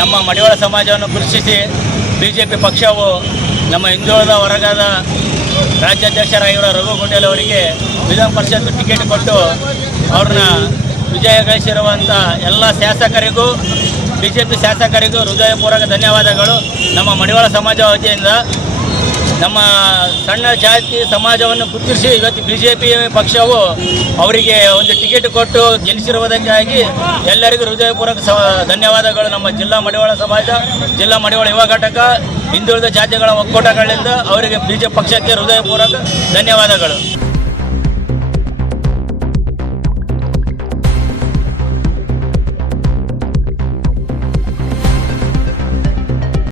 ನಮ್ಮ ಮಡಿವಾಳ ಸಮಾಜವನ್ನು ಗುರುತಿಸಿ ಬಿಜೆಪಿ ಪಕ್ಷವು ನಮ್ಮ ಹಿಂದುಳಿದ ವರ್ಗದ ರಾಜ್ಯಾಧ್ಯಕ್ಷರಾಗಿರೋ ರಘು ಗುಂಡೇಲ್ ಅವರಿಗೆ ವಿಧಾನ ಪರಿಷತ್ ಟಿಕೆಟ್ ಕೊಟ್ಟು ಅವ್ರನ್ನ ವಿಜಯ ಗಳಿಸಿರುವಂಥ ಎಲ್ಲ ಶಾಸಕರಿಗೂ ಬಿಜೆಪಿ ಶಾಸಕರಿಗೂ ಹೃದಯಪೂರ್ವಕ ಧನ್ಯವಾದಗಳು. ನಮ್ಮ ಮಡಿವಾಳ ಸಮಾಜ ವತಿಯಿಂದ ನಮ್ಮ ಸಣ್ಣ ಜಾತಿ ಸಮಾಜವನ್ನು ಗುರುತಿಸಿ ಇವತ್ತು ಬಿಜೆಪಿ ಪಕ್ಷವು ಅವರಿಗೆ ಒಂದು ಟಿಕೆಟ್ ಕೊಟ್ಟು ಗೆಲ್ಲಿಸಿರುವುದಕ್ಕಾಗಿ ಎಲ್ಲರಿಗೂ ಹೃದಯಪೂರ್ವಕ ಧನ್ಯವಾದಗಳು. ನಮ್ಮ ಜಿಲ್ಲಾ ಮಡಿವಾಳ ಸಮಾಜ, ಜಿಲ್ಲಾ ಮಡಿವಾಳ ಯುವ ಘಟಕ, ಹಿಂದುಳಿದ ಜಾತಿಗಳ ಒಕ್ಕೂಟಗಳಿಂದ ಅವರಿಗೆ ಬಿಜೆಪಿ ಪಕ್ಷಕ್ಕೆ ಹೃದಯಪೂರ್ವಕ ಧನ್ಯವಾದಗಳು.